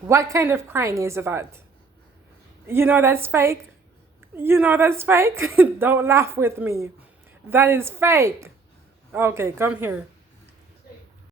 What kind of crying is that? You know that's fake? You know that's fake? Don't laugh with me. That is fake. Okay, come here.